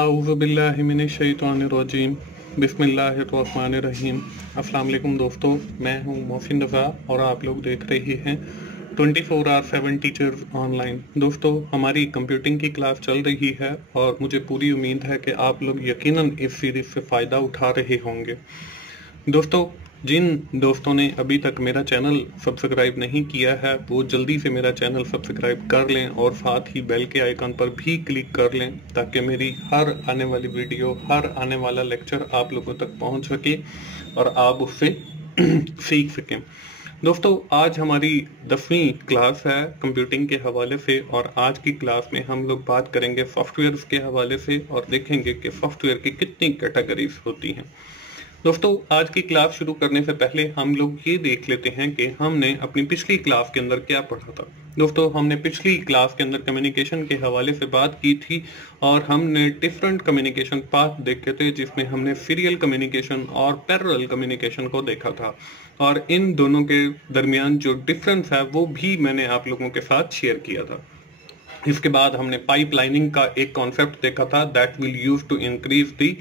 आऊज़ुबिल्लाहिमिनश्शैतानिर्रजीम बिस्मिल्लाहिर्रहमानिर्रहीम। अस्सलाम वालेकुम दोस्तों, मैं हूं मोहसिन रज़ा और आप लोग देख रहे हैं 24/7 टीचर्स ऑनलाइन। दोस्तों, हमारी कंप्यूटिंग की क्लास चल रही है और मुझे पूरी उम्मीद है कि आप लोग यकीनन इस सीरीज़ से फ़ायदा उठा रहे होंगे। दोस्तों, जिन दोस्तों ने अभी तक मेरा चैनल सब्सक्राइब नहीं किया है वो जल्दी से मेरा चैनल सब्सक्राइब कर लें और साथ ही बेल के आइकन पर भी क्लिक कर लें ताकि मेरी हर आने वाली वीडियो, हर आने वाला लेक्चर आप लोगों तक पहुंच सके और आप उससे सीख सकें। दोस्तों, आज हमारी 10वीं क्लास है कंप्यूटिंग के हवाले से और आज की क्लास में हम लोग बात करेंगे सॉफ्टवेयर के हवाले से और देखेंगे कि सॉफ्टवेयर की कितनी कैटेगरीज होती हैं। दोस्तों, आज की क्लास शुरू करने से पहले हम लोग ये देख लेते हैं कि हमने अपनी पिछली क्लास के अंदर क्या पढ़ा था। दोस्तों, हमने पिछली क्लास के अंदर कम्युनिकेशन के हवाले से बात की थी और हमने डिफरेंट कम्युनिकेशन पाथ देखे थे जिसमें हमने सीरियल कम्युनिकेशन और पैरेलल कम्युनिकेशन को देखा था और इन दोनों के दरमियान जो डिफरेंस है वो भी मैंने आप लोगों के साथ शेयर किया था। इसके बाद हमने पाइपलाइनिंग का एक कॉन्सेप्ट देखा था, that will use to increase the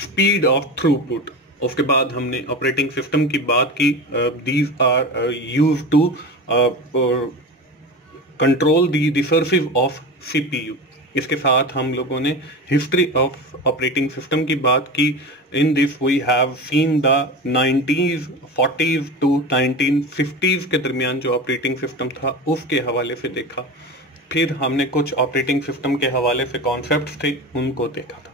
speed of throughput. उसके बाद हमने ऑपरेटिंग सिस्टम की बात की, these are use to control the resources of CPU. इसके साथ हम लोगों ने हिस्ट्री ऑफ ऑपरेटिंग सिस्टम की बात की। In this we have seen the 90s 40s to 1950s के दरमियान जो ऑपरेटिंग सिस्टम था उसके हवाले से देखा। फिर हमने कुछ ऑपरेटिंग सिस्टम के हवाले से कॉन्सेप्ट्स थे उनको देखा था।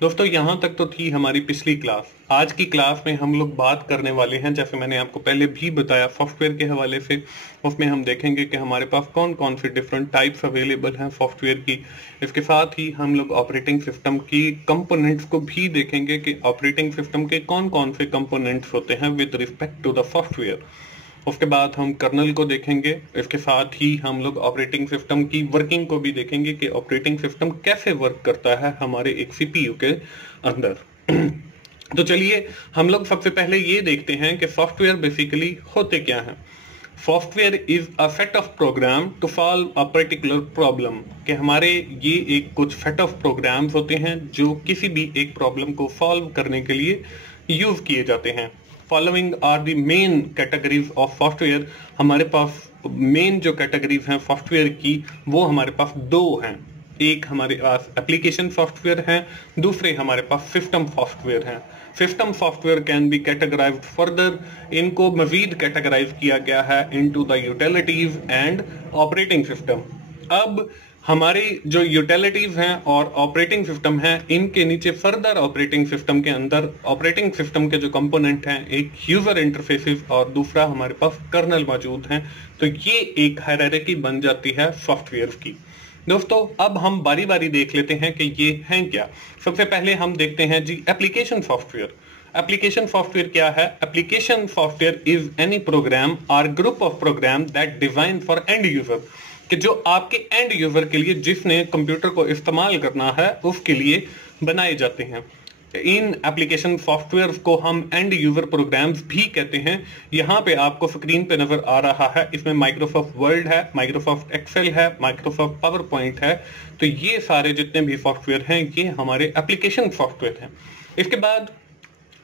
दोस्तों, यहाँ तक तो थी हमारी पिछली क्लास। आज की क्लास में हम लोग बात करने वाले हैं, जैसे मैंने आपको पहले भी बताया, सॉफ्टवेयर के हवाले से। उसमें हम देखेंगे कि हमारे पास कौन कौन से डिफरेंट टाइप्स अवेलेबल हैं सॉफ्टवेयर की। इसके साथ ही हम लोग ऑपरेटिंग सिस्टम की कंपोनेंट्स को भी देखेंगे कि ऑपरेटिंग सिस्टम के कौन कौन से कंपोनेंट्स होते हैं with respect to the software. उसके बाद हम कर्नल को देखेंगे। इसके साथ ही हम लोग ऑपरेटिंग सिस्टम की वर्किंग को भी देखेंगे कि ऑपरेटिंग सिस्टम कैसे वर्क करता है हमारे एक सीपीयू के अंदर। तो चलिए हम लोग सबसे पहले ये देखते हैं कि सॉफ्टवेयर बेसिकली होते क्या हैं। Software is a set of program to solve a particular problem. कि हमारे ये एक कुछ सेट ऑफ प्रोग्राम्स होते हैं जो किसी भी एक प्रॉब्लम को सॉल्व करने के लिए यूज किए जाते हैं। Following are the main categories of software. हमारे पास मेन जो कैटेगरीज हैं सॉफ्टवेयर की वो हमारे पास दो हैं। एक हमारे पास एप्लीकेशन सॉफ्टवेयर है, दूसरे हमारे पास सिस्टम सॉफ्टवेयर है। System software can be categorised further. इनको मजीद कैटेगराइज किया गया है into the utilities and operating system. अब हमारी जो यूटिलिटीज हैं और ऑपरेटिंग सिस्टम है, इनके नीचे फर्दर ऑपरेटिंग सिस्टम के अंदर ऑपरेटिंग सिस्टम के जो कंपोनेंट हैं, एक यूजर इंटरफेसेस और दूसरा हमारे पास कर्नल मौजूद हैं। तो ये एक हायरार्की बन जाती है सॉफ्टवेयर की। दोस्तों, अब हम बारी बारी देख लेते हैं कि ये हैं क्या। सबसे पहले हम देखते हैं जी एप्लीकेशन सॉफ्टवेयर। एप्लीकेशन सॉफ्टवेयर क्या है? Application software is any program और group of program that design for end user. कि जो आपके एंड यूजर के लिए, जिसने कंप्यूटर को इस्तेमाल करना है, उसके लिए बनाए जाते हैं। इन एप्लीकेशन सॉफ्टवेयर को हम एंड यूजर प्रोग्राम्स भी कहते हैं। यहाँ पे आपको स्क्रीन पे नजर आ रहा है, इसमें माइक्रोसॉफ्ट वर्ड है, माइक्रोसॉफ्ट एक्सेल है, माइक्रोसॉफ्ट पावर पॉइंट है। तो ये सारे जितने भी सॉफ्टवेयर हैं ये हमारे एप्लीकेशन सॉफ्टवेयर हैं। इसके बाद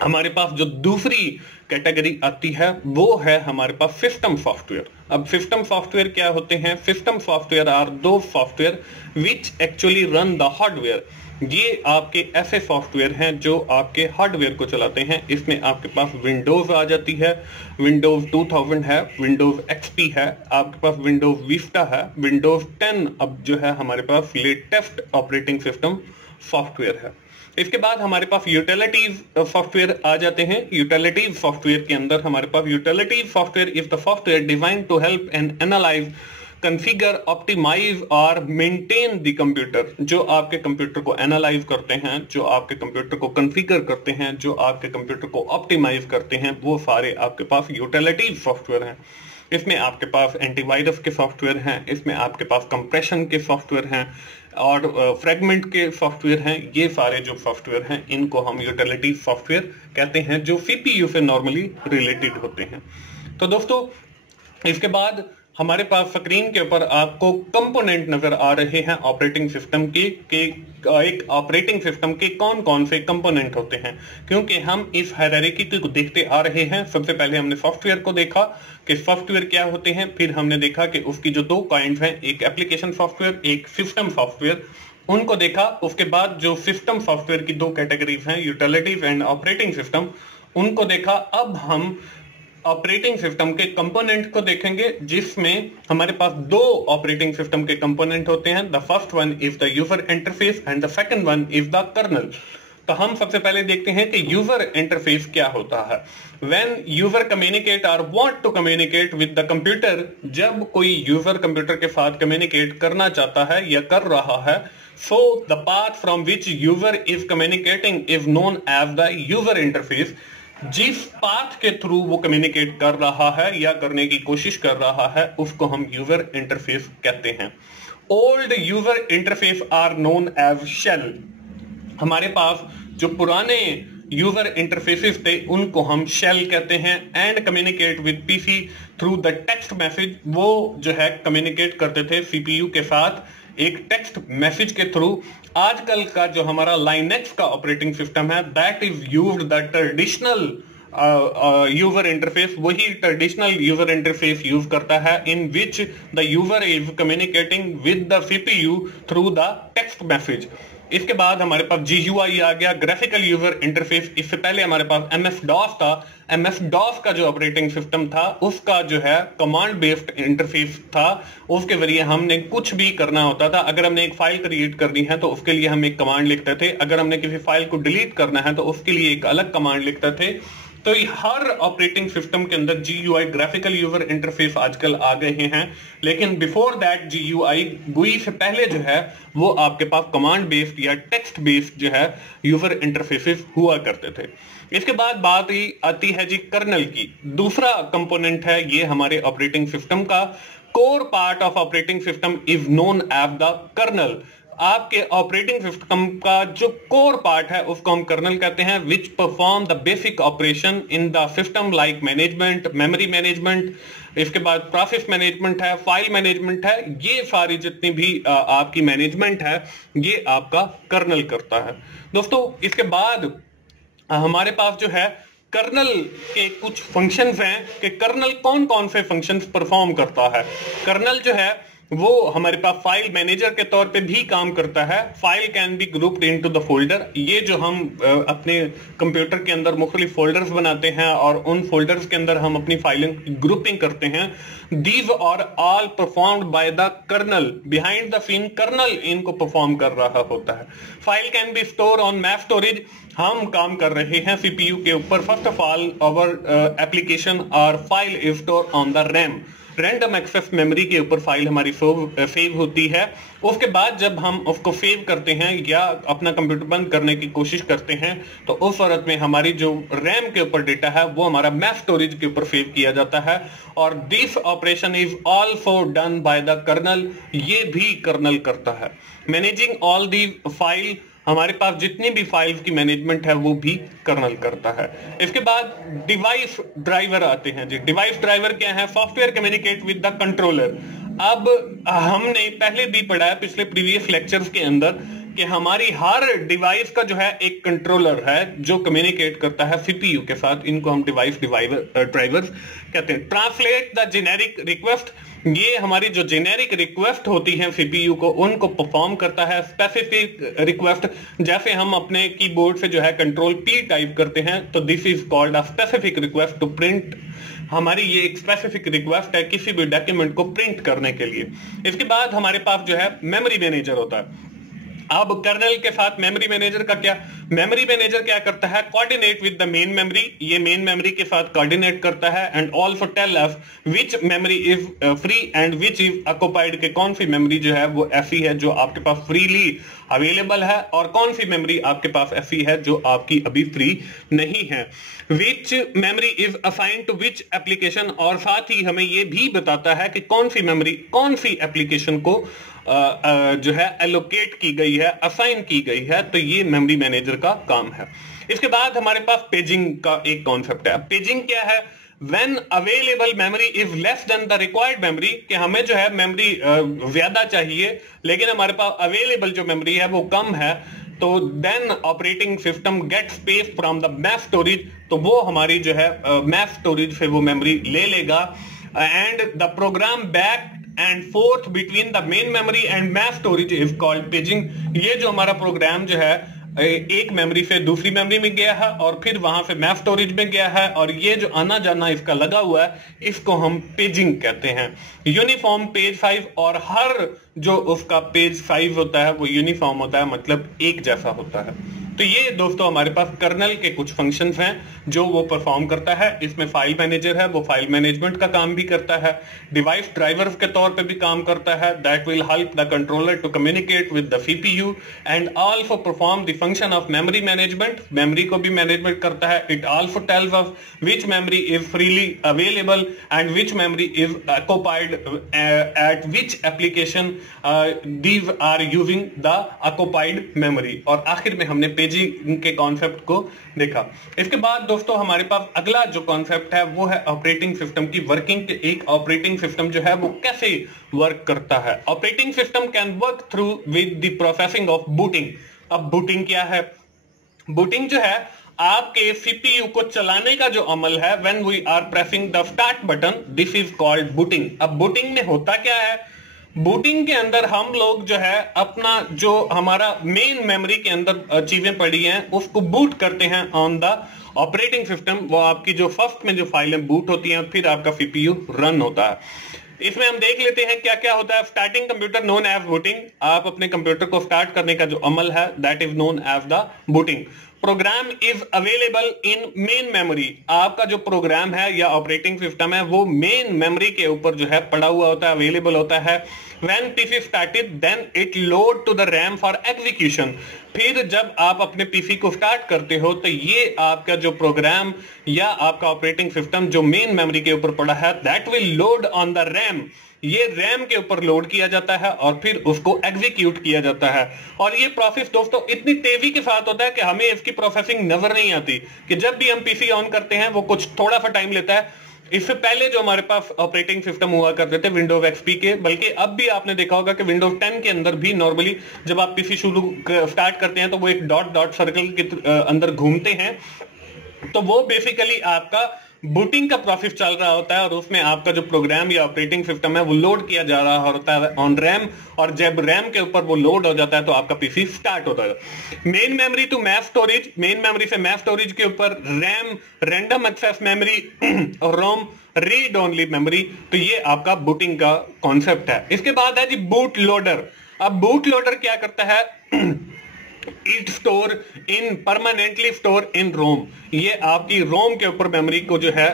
हमारे पास जो दूसरी कैटेगरी आती है वो है हमारे पास सिस्टम सॉफ्टवेयर। अब सिस्टम सॉफ्टवेयर क्या होते हैं? सिस्टम सॉफ्टवेयर आर दो software which actually run the hardware. ये आपके ऐसे सॉफ्टवेयर हैं जो आपके हार्डवेयर को चलाते हैं। इसमें आपके पास विंडोज आ जाती है, विंडोज 2000 है, विंडोज एक्सपी है, आपके पास विंडोज विस्टा है, विंडोज 10 अब जो है हमारे पास लेटेस्ट ऑपरेटिंग सिस्टम सॉफ्टवेयर है। इसके बाद हमारे पास यूटिलिटीज सॉफ्टवेयर आ जाते हैं। यूटिलिटीज सॉफ्टवेयर के अंदर हमारे पास utilities software is the software design to help and analyse, configure, optimise और मेंटेन द कंप्यूटर। जो आपके कंप्यूटर को एनालाइज करते हैं, जो आपके कंप्यूटर को कॉन्फ़िगर करते हैं, जो आपके कंप्यूटर को ऑप्टिमाइज करते हैं, वो सारे आपके पास यूटिलिटीज सॉफ्टवेयर हैं। इसमें आपके पास एंटीवायरस के सॉफ्टवेयर हैं, इसमें आपके पास कंप्रेशन के सॉफ्टवेयर हैं और फ्रेगमेंट के सॉफ्टवेयर हैं। ये सारे जो सॉफ्टवेयर हैं इनको हम यूटिलिटी सॉफ्टवेयर कहते हैं जो सीपीयू से नॉर्मली रिलेटेड होते हैं। तो दोस्तों, इसके बाद हमारे पास स्क्रीन के ऊपर आपको कंपोनेंट नजर आ रहे हैं ऑपरेटिंग सिस्टम के एक ऑपरेटिंग सिस्टम के कौन कौन से कंपोनेंट होते हैं, क्योंकि हम इस हायरार्की को देखते आ रहे हैं। सबसे पहले हमने सॉफ्टवेयर को देखा कि सॉफ्टवेयर क्या होते हैं, फिर हमने देखा कि उसकी जो दो काइंड्स हैं, एक एप्लीकेशन सॉफ्टवेयर, एक सिस्टम सॉफ्टवेयर, उनको देखा। उसके बाद जो सिस्टम सॉफ्टवेयर की दो कैटेगरीज हैं, यूटिलिटीज एंड ऑपरेटिंग सिस्टम, उनको देखा। अब हम ऑपरेटिंग सिस्टम के कंपोनेंट को देखेंगे, जिसमें हमारे पास दो ऑपरेटिंग सिस्टम के कंपोनेंट होते हैं। The first one is the user interface and the second one is the kernel. तो हम सबसे पहले देखते हैं कि यूजर इंटरफेस क्या होता है। When user communicate or want to communicate with the computer, जब कोई यूजर कंप्यूटर के साथ कम्युनिकेट करना चाहता है या कर रहा है, so the path from which user is communicating is known as the user interface। जिस पाथ के थ्रू वो कम्युनिकेट कर रहा है या करने की कोशिश कर रहा है, उसको हम यूजर इंटरफेस कहते हैं। Old user interface are known as shell. हमारे पास जो पुराने यूजर इंटरफेसेस थे उनको हम शेल कहते हैं। And communicate with PC through the text message. वो जो है कम्युनिकेट करते थे सीपीयू के साथ एक टेक्स्ट मैसेज के थ्रू। आजकल का जो हमारा लाइनेक्स का ऑपरेटिंग सिस्टम है, that is used the traditional user interface. वही ट्रेडिशनल यूजर इंटरफेस यूज करता है, in which the user is communicating with the CPU through the text message. इसके बाद हमारे पास GUI आ गया, ग्राफिकल यूजर इंटरफेस। इससे पहले हमारे पास MS-DOS था। MS-DOS का जो ऑपरेटिंग सिस्टम था, उसका जो है कमांड बेस्ड इंटरफेस था। उसके जरिए हमने कुछ भी करना होता था। अगर हमने एक फाइल क्रिएट करनी है तो उसके लिए हम एक कमांड लिखते थे। अगर हमने किसी फाइल को डिलीट करना है तो उसके लिए एक अलग कमांड लिखते थे। तो हर ऑपरेटिंग सिस्टम के अंदर GUI, ग्राफिकल यूजर इंटरफेस आजकल आ गए हैं। लेकिन बिफोर दैट GUI से पहले जो है वो आपके पास कमांड बेस्ड या टेक्स्ट बेस्ड जो है यूजर इंटरफेसेस हुआ करते थे। इसके बाद बात ही आती है जी कर्नल की। दूसरा कंपोनेंट है ये हमारे ऑपरेटिंग सिस्टम का। Core part of operating system is known as the kernel. आपके ऑपरेटिंग सिस्टम का जो कोर पार्ट है उसको हम कर्नल कहते हैं, which perform the basic operation in the system like management, memory management, इसके बाद प्रोसेस मैनेजमेंट है, फाइल मैनेजमेंट है। ये सारी जितनी भी आपकी मैनेजमेंट है ये आपका कर्नल करता है। दोस्तों इसके बाद हमारे पास जो है कर्नल के कुछ फंक्शंस हैं कि कर्नल कौन कौन से फंक्शंस परफॉर्म करता है। कर्नल जो है वो हमारे पास फाइल मैनेजर के तौर पे भी काम करता है। File can be grouped into the folder. ये जो हम अपने कंप्यूटर के अंदर मुख्तलिफ फोल्डर्स बनाते हैं और उन फोल्डर्स के अंदर हम अपनी फाइलिंग ग्रुपिंग करते हैं। These are all performed by the kernel. Behind the scene kernel इनको परफॉर्म कर रहा होता है। File can be store on map storage. हम काम कर रहे हैं सीपीयू के ऊपर। First of all our application और file is store on the RAM. Random access memory के ऊपर फाइल हमारी सेव होती है। उसके बाद जब हम उसको सेव करते हैं या अपना कंप्यूटर बंद करने की कोशिश करते हैं तो उस सूरत में हमारी जो रैम के ऊपर डेटा है वो हमारा मैप स्टोरेज के ऊपर सेव किया जाता है। और this operation is also done by the kernel. ये भी कर्नल करता है। मैनेजिंग ऑल दी फाइल, हमारे पास जितनी भी फाइल्स की मैनेजमेंट है वो भी कर्नल करता है। इसके बाद डिवाइस ड्राइवर आते हैं जी। डिवाइस ड्राइवर क्या है? Software communicate with the controller. अब हमने पहले भी पढ़ा है पिछले प्रीवियस लेक्चर्स के अंदर कि हमारी हर डिवाइस का जो है एक कंट्रोलर है जो कम्युनिकेट करता है सीपीयू के साथ। इनको हम डिवाइस ड्राइवर्स कहते हैं। ट्रांसलेट द जेनेरिक रिक्वेस्ट, ये हमारी जो जेनेरिक रिक्वेस्ट होती है सीपीयू को उनको परफॉर्म करता है। स्पेसिफिक रिक्वेस्ट, जैसे हम अपने कीबोर्ड से जो है कंट्रोल P टाइप करते हैं तो this is called a specific request to print. हमारी ये एक स्पेसिफिक रिक्वेस्ट है किसी भी डॉक्यूमेंट को प्रिंट करने के लिए। इसके बाद हमारे पास जो है मेमोरी मैनेजर होता है। अब कर्नल के साथ मेमोरी मैनेजर का क्या? मेमोरी मैनेजर क्या करता है? Coordinate with the main memory. ये मेन मेमोरी के साथ कोऑर्डिनेट करता है and also tell us which memory is free and which is occupied, के कौन सी मेमोरी जो है वो ऐसी है जो आपके पास फ्रीली अवेलेबल है और कौन सी मेमोरी आपके पास ऐसी है जो आपकी अभी फ्री नहीं है। Which memory is assigned to which application, और साथ ही हमें ये भी बताता है कि कौन सी मेमोरी कौन सी एप्लीकेशन को जो है एलोकेट की गई है, असाइन की गई है। तो ये मेमोरी मैनेजर का काम है। इसके बाद हमारे पास पेजिंग का एक कॉन्सेप्ट है। पेजिंग क्या है? When available memory is less than the required memory, कि हमें जो है मेमोरी ज्यादा चाहिए लेकिन हमारे पास अवेलेबल जो मेमोरी है वो कम है, तो then operating system get space from the map storage, तो वो हमारी जो है मैप स्टोरेज से वो मेमोरी ले लेगा, and the program back and forth between the main memory and map storage is called paging. ये जो हमारा प्रोग्राम जो है एक मेमोरी से दूसरी मेमोरी में गया है और फिर वहां से मैप स्टोरेज में गया है, और ये जो आना जाना इसका लगा हुआ है इसको हम पेजिंग कहते हैं। यूनिफॉर्म पेज साइज, और हर जो उसका पेज साइज होता है वो यूनिफॉर्म होता है, मतलब एक जैसा होता है। तो ये दोस्तों हमारे पास कर्नल के कुछ फंक्शंस हैं जो वो परफॉर्म करता है। इसमें फाइल मैनेजर है, वो फाइल मैनेजमेंट का काम भी करता है, डिवाइस ड्राइवर्स के तौर पे भी काम करता है, that will help the controller to communicate with the CPU, and also perform the function of memory management, memory को भी मैनेजमेंट करता है। It also tells us which memory is freely available and which memory is occupied at which application these are using the occupied memory. और आखिर में हमने paging के concept को देखा। इसके बाद दोस्तों हमारे पास अगला जो कॉन्सेप्ट है वो है ऑपरेटिंग सिस्टम की वर्किंग। एक ऑपरेटिंग सिस्टम जो है वो कैसे वर्क करता है। Operating system can work through with the processing of booting. अब बूटिंग क्या है? बूटिंग जो है आपके सीपीयू को चलाने का जो अमल है, when we are pressing the start button, this is called booting. अब बूटिंग में होता क्या है? बूटिंग के अंदर हम लोग जो है अपना जो हमारा मेन मेमोरी के अंदर चीजें पड़ी हैं उसको बूट करते हैं ऑन द ऑपरेटिंग सिस्टम। वो आपकी जो फर्स्ट में जो फाइलें बूट होती हैं, फिर आपका सीपीयू रन होता है। इसमें हम देख लेते हैं क्या क्या होता है। Starting computer known as booting, आप अपने कंप्यूटर को स्टार्ट करने का जो अमल है that is known as the booting. Program is available in main memory, आपका जो प्रोग्राम है या ऑपरेटिंग सिस्टम है वो मेन मेमोरी के ऊपर जो है पड़ा हुआ होता है, अवेलेबल होता है। When PC started, then it load to the RAM for execution। फिर जब आप अपने पीसी को स्टार्ट करते हो तो ये आपका जो प्रोग्राम या आपका ऑपरेटिंग सिस्टम जो मेन मेमोरी के ऊपर पड़ा है that will load on the RAM, ये रैम के ऊपर लोड किया जाता है और फिर उसको एग्जीक्यूट किया जाता है। और ये प्रोसेस दोस्तों इतनी तेजी के साथ होता है कि हमें इसकी प्रोसेसिंग नजर नहीं आती, कि जब भी हम पीसी ऑन करते हैं वो कुछ थोड़ा सा टाइम लेता है। इससे पहले जो हमारे पास ऑपरेटिंग सिस्टम हुआ करते थे विंडोज एक्सपी के, बल्कि अब भी आपने देखा होगा कि विंडोज 10 के अंदर भी नॉर्मली जब आप पीसी स्टार्ट करते हैं तो वो एक डॉट डॉट सर्कल के अंदर घूमते हैं, तो वो बेसिकली आपका बूटिंग का प्रोसेस चल रहा होता है और उसमें आपका जो प्रोग्राम या ऑपरेटिंग सिस्टम है वो लोड किया जा रहा होता है ऑन रैम, और जब रैम के ऊपर वो लोड हो जाता है तो आपका पीसी स्टार्ट होता है। Main memory to map storage, main memory से मैप स्टोरेज के ऊपर रैम, रैंडम एक्सेस मेमोरी और रोम, रीड ओनली मेमोरी। तो ये आपका बूटिंग का कॉन्सेप्ट है। इसके बाद है जी बूट लोडर। अब बूट लोडर क्या करता है? It store in permanently store in ROM, ये आपकी रोम के ऊपर मेमोरी को जो है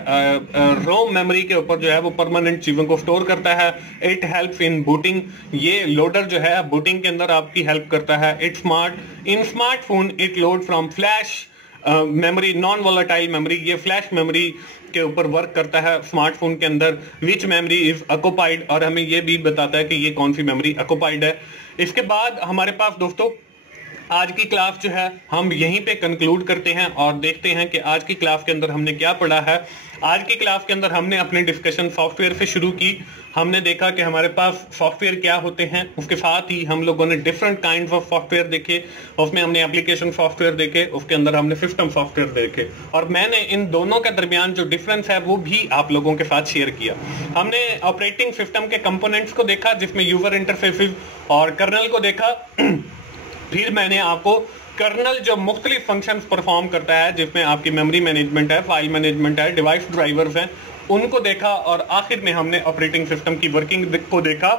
रोम मेमोरी के ऊपर जो है वो परमानेंट चीजों को स्टोर करता है। इट हेल्प्स इन बूटिंग, ये लोडर जो है बूटिंग के अंदर आपकी हेल्प करता है। It smart in smartphone it load from flash memory, non volatile memory, ये फ्लैश मेमोरी के ऊपर वर्क करता है स्मार्टफोन के अंदर। विच मेमोरी इज ऑक्युपाइड, और हमें ये भी बताता है कि ये कौन सी मेमोरी ऑक्युपाइड है। इसके बाद हमारे पास दोस्तों आज की क्लास जो है हम यहीं पे कंक्लूड करते हैं और देखते हैं कि आज की क्लास के अंदर हमने क्या पढ़ा है। आज की क्लास के अंदर हमने अपनी डिस्कशन सॉफ्टवेयर से शुरू की। हमने देखा कि हमारे पास सॉफ्टवेयर क्या होते हैं, उसके साथ ही हम लोगों ने डिफरेंट काइंड्स ऑफ सॉफ्टवेयर देखे, उसमें हमने एप्लीकेशन सॉफ्टवेयर देखे, उसके अंदर हमने सिस्टम सॉफ्टवेयर देखे, और मैंने इन दोनों के दरमियान जो डिफरेंस है वो भी आप लोगों के साथ शेयर किया। हमने ऑपरेटिंग सिस्टम के कंपोनेंट्स को देखा जिसमें यूजर इंटरफेसेस और कर्नल को देखा। फिर मैंने आपको कर्नल जो मुख्तलिफ फंक्शंस परफॉर्म करता है जिसमें आपकी मेमोरी मैनेजमेंट है, फाइल मैनेजमेंट है, डिवाइस ड्राइवर्स हैं, उनको देखा, और आखिर में हमने ऑपरेटिंग सिस्टम की वर्किंग को देखा।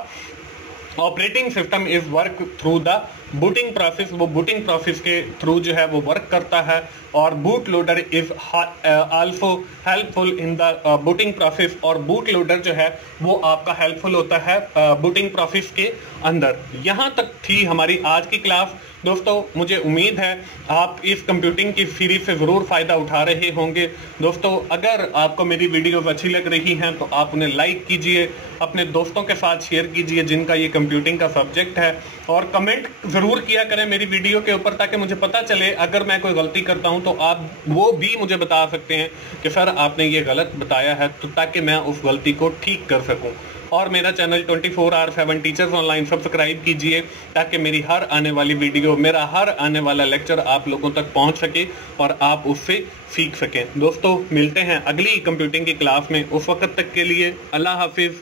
Operating system is work through the booting process, वो बूटिंग प्रोसेस के थ्रू जो है वो वर्क करता है, और boot loader is also helpful in the booting process, और बूट लोडर जो है वो आपका हेल्पफुल होता है बूटिंग प्रोसेस के अंदर। यहाँ तक थी हमारी आज की क्लास। दोस्तों मुझे उम्मीद है आप इस कंप्यूटिंग की सीरीज से जरूर फायदा उठा रहे होंगे। दोस्तों अगर आपको मेरी वीडियोस अच्छी लग रही हैं तो आप उन्हें लाइक कीजिए, अपने दोस्तों के साथ शेयर कीजिए जिनका ये कंप्यूटिंग का सब्जेक्ट है, और कमेंट जरूर किया करें मेरी वीडियो के ऊपर, ताकि मुझे पता चले अगर मैं कोई गलती करता हूं तो आप वो भी मुझे बता सकते हैं कि सर आपने ये गलत बताया है, तो ताकि मैं उस गलती को ठीक कर सकूं। और मेरा चैनल 24/7 टीचर्स ऑनलाइन सब्सक्राइब कीजिए, ताकि मेरी हर आने वाली वीडियो, मेरा हर आने वाला लेक्चर आप लोगों तक पहुंच सके और आप उससे सीख सकें। दोस्तों, मिलते हैं अगली कंप्यूटिंग की क्लास में। उस वक्त तक के लिए अल्लाह हाफिज।